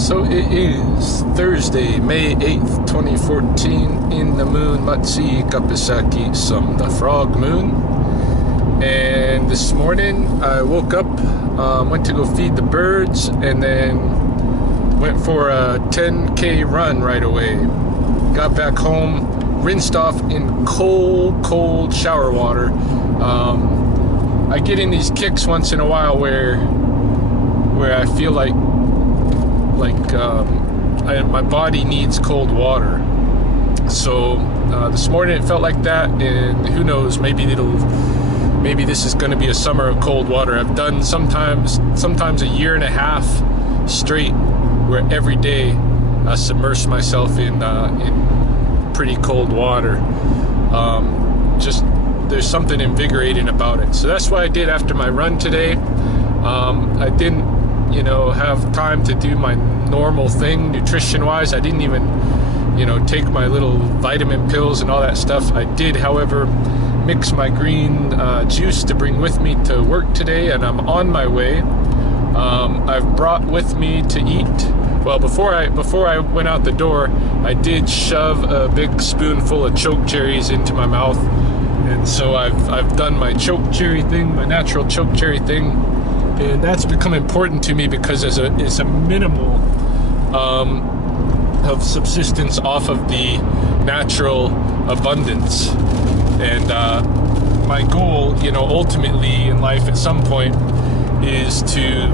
So it is Thursday, May 8th, 2014, in the moon, Matsi Kapesaki Sum, the frog moon. And this morning I woke up, went to go feed the birds, and then went for a 10K run right away. Got back home, rinsed off in cold shower water. I get in these kicks once in a while where I feel like my body needs cold water. So this morning it felt like that, and who knows, maybe this is going to be a summer of cold water. I've done sometimes a year and a half straight where every day I submerge myself in pretty cold water. Just there's something invigorating about it. So that's what I did after my run today. I didn't have time to do my normal thing nutrition wise. I didn't even take my little vitamin pills and all that stuff. I did, however, mix my green juice to bring with me to work today, and I'm on my way. I've brought with me to eat. Well, before I went out the door, I did shove a big spoonful of choke cherries into my mouth, and so I've done my choke cherry thing, my natural choke cherry thing, and that's become important to me because it's a minimal of subsistence off of the natural abundance. And my goal, ultimately in life at some point is to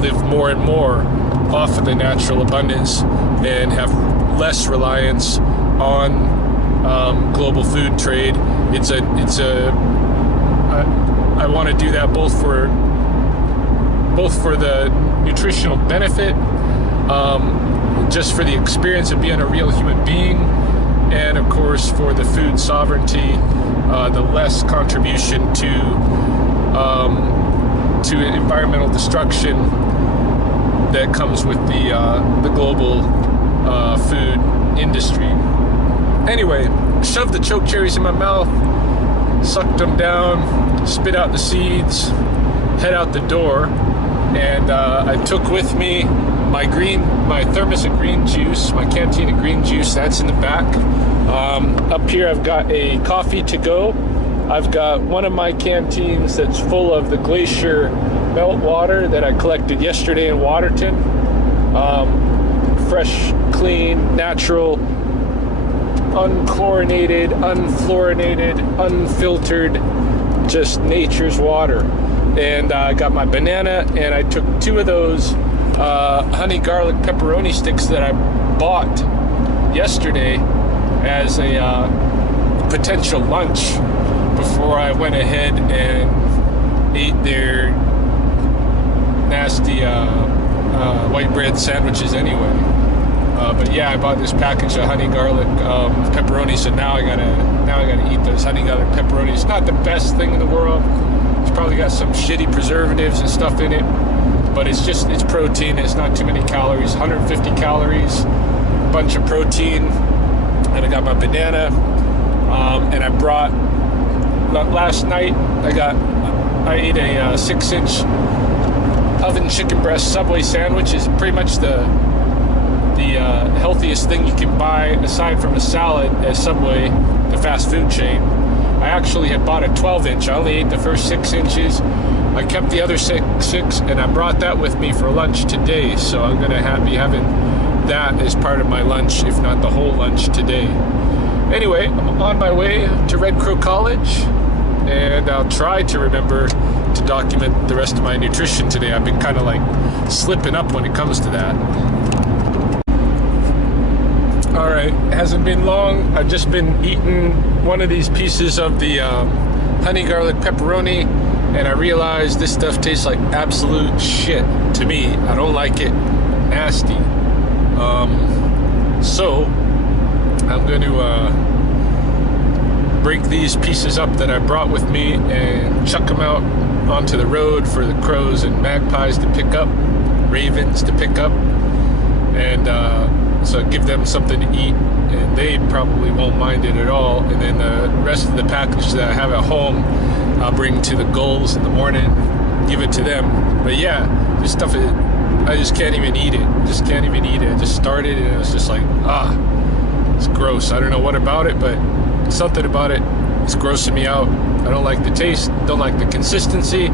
live more and more off of the natural abundance and have less reliance on global food trade. I want to do that both for the nutritional benefit, just for the experience of being a real human being, and of course for the food sovereignty, the less contribution to environmental destruction that comes with the global food industry. Anyway, shoved the choke cherries in my mouth, sucked them down, spit out the seeds, head out the door, and I took with me my thermos of green juice, my canteen of green juice. That's in the back. Up here I've got a coffee to go. I've got one of my canteens that's full of the glacier melt water that I collected yesterday in Waterton. Fresh, clean, natural, unchlorinated, unfluorinated, unfiltered, just nature's water. And I got my banana, and I took 2 of those honey garlic pepperoni sticks that I bought yesterday as a potential lunch before I went ahead and ate their nasty white bread sandwiches anyway. But yeah, I bought this package of honey garlic pepperoni, so now I gotta eat those honey garlic pepperonis. It's not the best thing in the world. It's probably got some shitty preservatives and stuff in it, but it's protein. It's not too many calories, 150 calories, a bunch of protein. And I got my banana, and I brought, last night I ate a 6-inch oven chicken breast Subway sandwich. Is pretty much the healthiest thing you can buy aside from a salad at Subway, the fast food chain. I actually had bought a 12-inch. I only ate the first 6 inches. I kept the other six, and I brought that with me for lunch today. So I'm going to be having that as part of my lunch, if not the whole lunch today. Anyway, I'm on my way to Red Crow College, and I'll try to remember to document the rest of my nutrition today. I've been kind of slipping up when it comes to that. Alright, it hasn't been long. I've just been eating one of these pieces of the honey garlic pepperoni, and I realized this stuff tastes like absolute shit to me. I don't like it. Nasty. So I'm going to break these pieces up that I brought with me and chuck them out onto the road for the crows and magpies to pick up, ravens to pick up, and so give them something to eat, and they probably won't mind it at all. And then the rest of the package that I have at home, I'll bring to the gulls in the morning, give it to them. But yeah, this stuff is I just can't even eat it. Just can't even eat it. I just started and it was just like, it's gross. I don't know what about it, but something about it is grossing me out. I don't like the taste, don't like the consistency.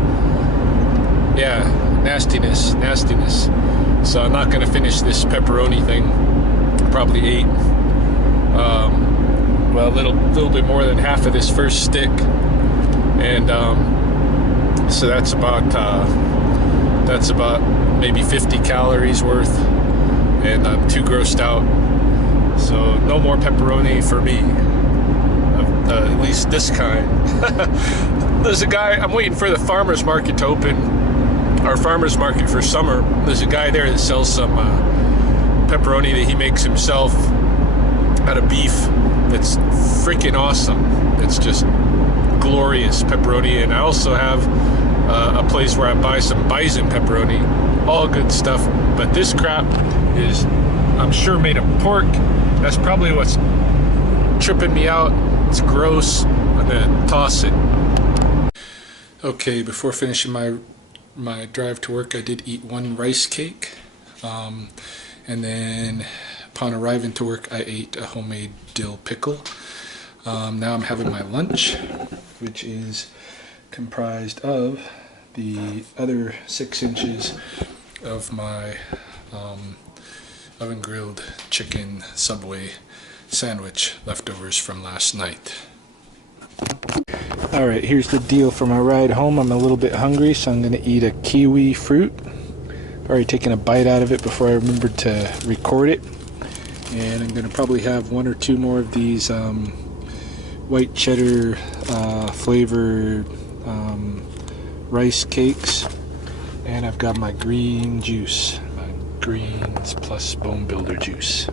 Yeah, nastiness. So I'm not gonna finish this pepperoni thing. Probably ate well, a little bit more than half of this first stick, and so that's about maybe 50 calories worth, and I'm too grossed out. So no more pepperoni for me, at least this kind. There's a guy, I'm waiting for the farmer's market to open, our farmer's market for summer. There's a guy there that sells some pepperoni that he makes himself out of beef that's freaking awesome. It's just glorious pepperoni. And I also have a place where I buy some bison pepperoni, all good stuff, but this crap is, I'm sure, made of pork. That's probably what's tripping me out. It's gross. I'm gonna toss it. Okay, before finishing my drive to work, I did eat one rice cake, and then upon arriving to work I ate a homemade dill pickle. Now I'm having my lunch, which is comprised of the other 6 inches of my oven grilled chicken Subway sandwich leftovers from last night. Alright, here's the deal for my ride home. I'm a little bit hungry, so I'm going to eat a kiwi fruit. I've already taken a bite out of it before I remembered to record it. And I'm going to probably have 1 or 2 more of these white cheddar flavored rice cakes. And I've got my green juice, my greens plus bone builder juice.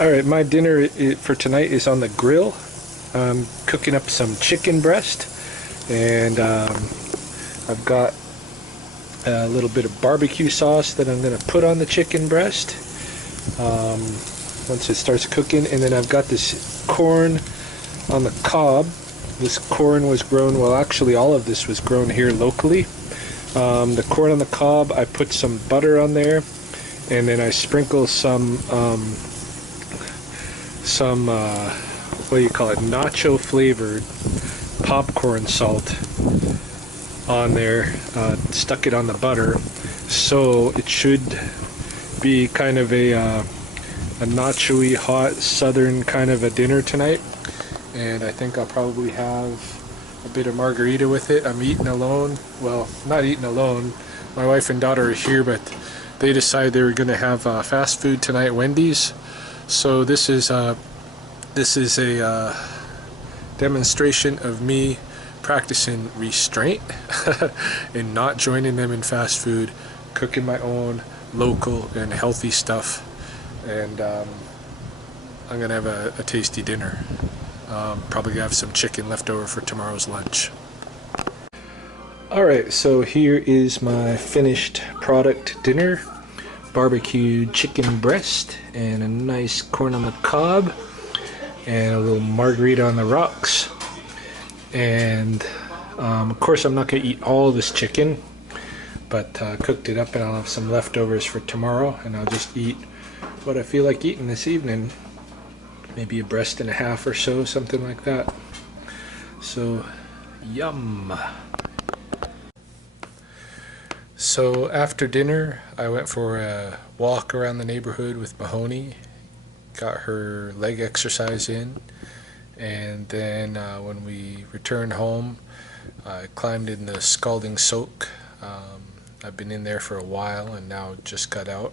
Alright, my dinner for tonight is on the grill. I'm cooking up some chicken breast, and I've got a little bit of barbecue sauce that I'm going to put on the chicken breast once it starts cooking. And then I've got this corn on the cob. This corn was grown, well, actually all of this was grown here locally. The corn on the cob, I put some butter on there, and then I sprinkle some what do you call it, nacho flavored popcorn salt on there. Stuck it on the butter, so it should be kind of a nacho-y, hot southern kind of a dinner tonight. And I think I'll probably have a bit of margarita with it. I'm eating alone. Well, not eating alone. My wife and daughter are here, but they decided they were going to have fast food tonight at Wendy's. So this is a demonstration of me practicing restraint and not joining them in fast food, cooking my own local and healthy stuff, and I'm gonna have a tasty dinner. Probably gonna have some chicken left over for tomorrow's lunch. Alright, so here is my finished product dinner. Barbecued chicken breast and a nice corn on the cob and a little margarita on the rocks. And of course I'm not going to eat all this chicken, but cooked it up, and I'll have some leftovers for tomorrow, and I'll just eat what I feel like eating this evening. Maybe a breast and a half or so, something like that. So, yum. So after dinner, I went for a walk around the neighborhood with Mahoney, got her leg exercise in, and then when we returned home, I climbed in the scalding soak. I've been in there for a while and now just got out.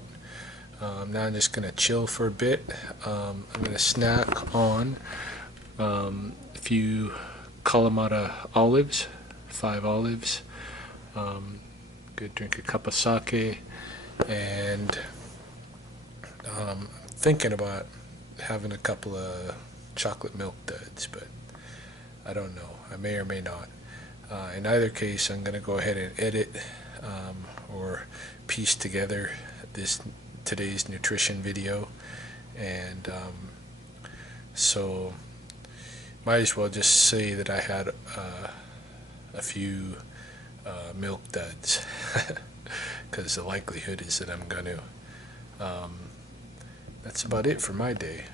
Now I'm just going to chill for a bit. I'm going to snack on a few Kalamata olives, 5 olives. Good, drink a cup of sake, and I'm thinking about having a couple of chocolate milk duds, but I don't know. I may or may not. In either case, I'm going to go ahead and edit or piece together today's nutrition video, and so might as well just say that I had a few milk duds, because the likelihood is that I'm going to. That's about it for my day.